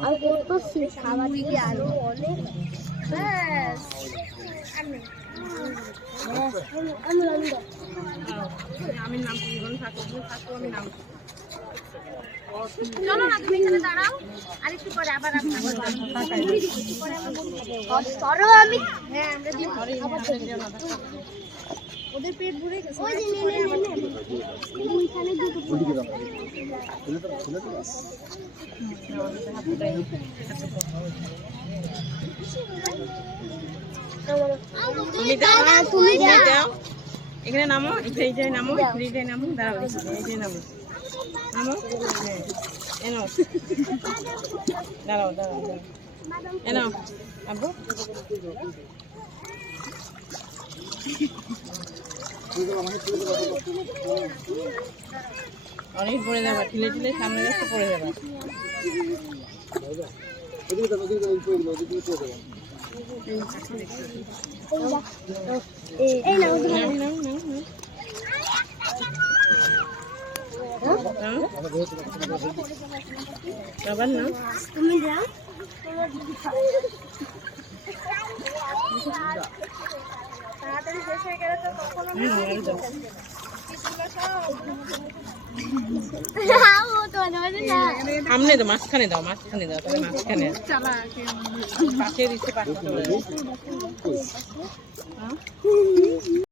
আর কত খাবার দিকে আরো অনেক আমি নাম থাকো আমি নাম চলো না তুমি এখানে দাঁড়াও আর একটু পরে আবার আমি হ্যাঁ আমরা দিই ওদের পেট ভরে গেছে ওই যে ওইখানে দুটো তুমি দাও এখানে নামো এই যে নামো ফ্রিতে নামো দাঁড়াও এই যে নামো নামো হ্যাঁ এনো দাঁড়াও দাঁড়াও এনো আব্বু অনেক পড়ে যাবে ঠেলে ঠেলে সামনে যাচ্ছে পড়ে যাবে এই নাও আবার না তুমি যাও তাড়াতাড়ি শেষ হয়ে গেলে তো কখনো সামনে তো মাঝখানে দাও তবে মাঝখানে পাশে দিচ্ছে পাশে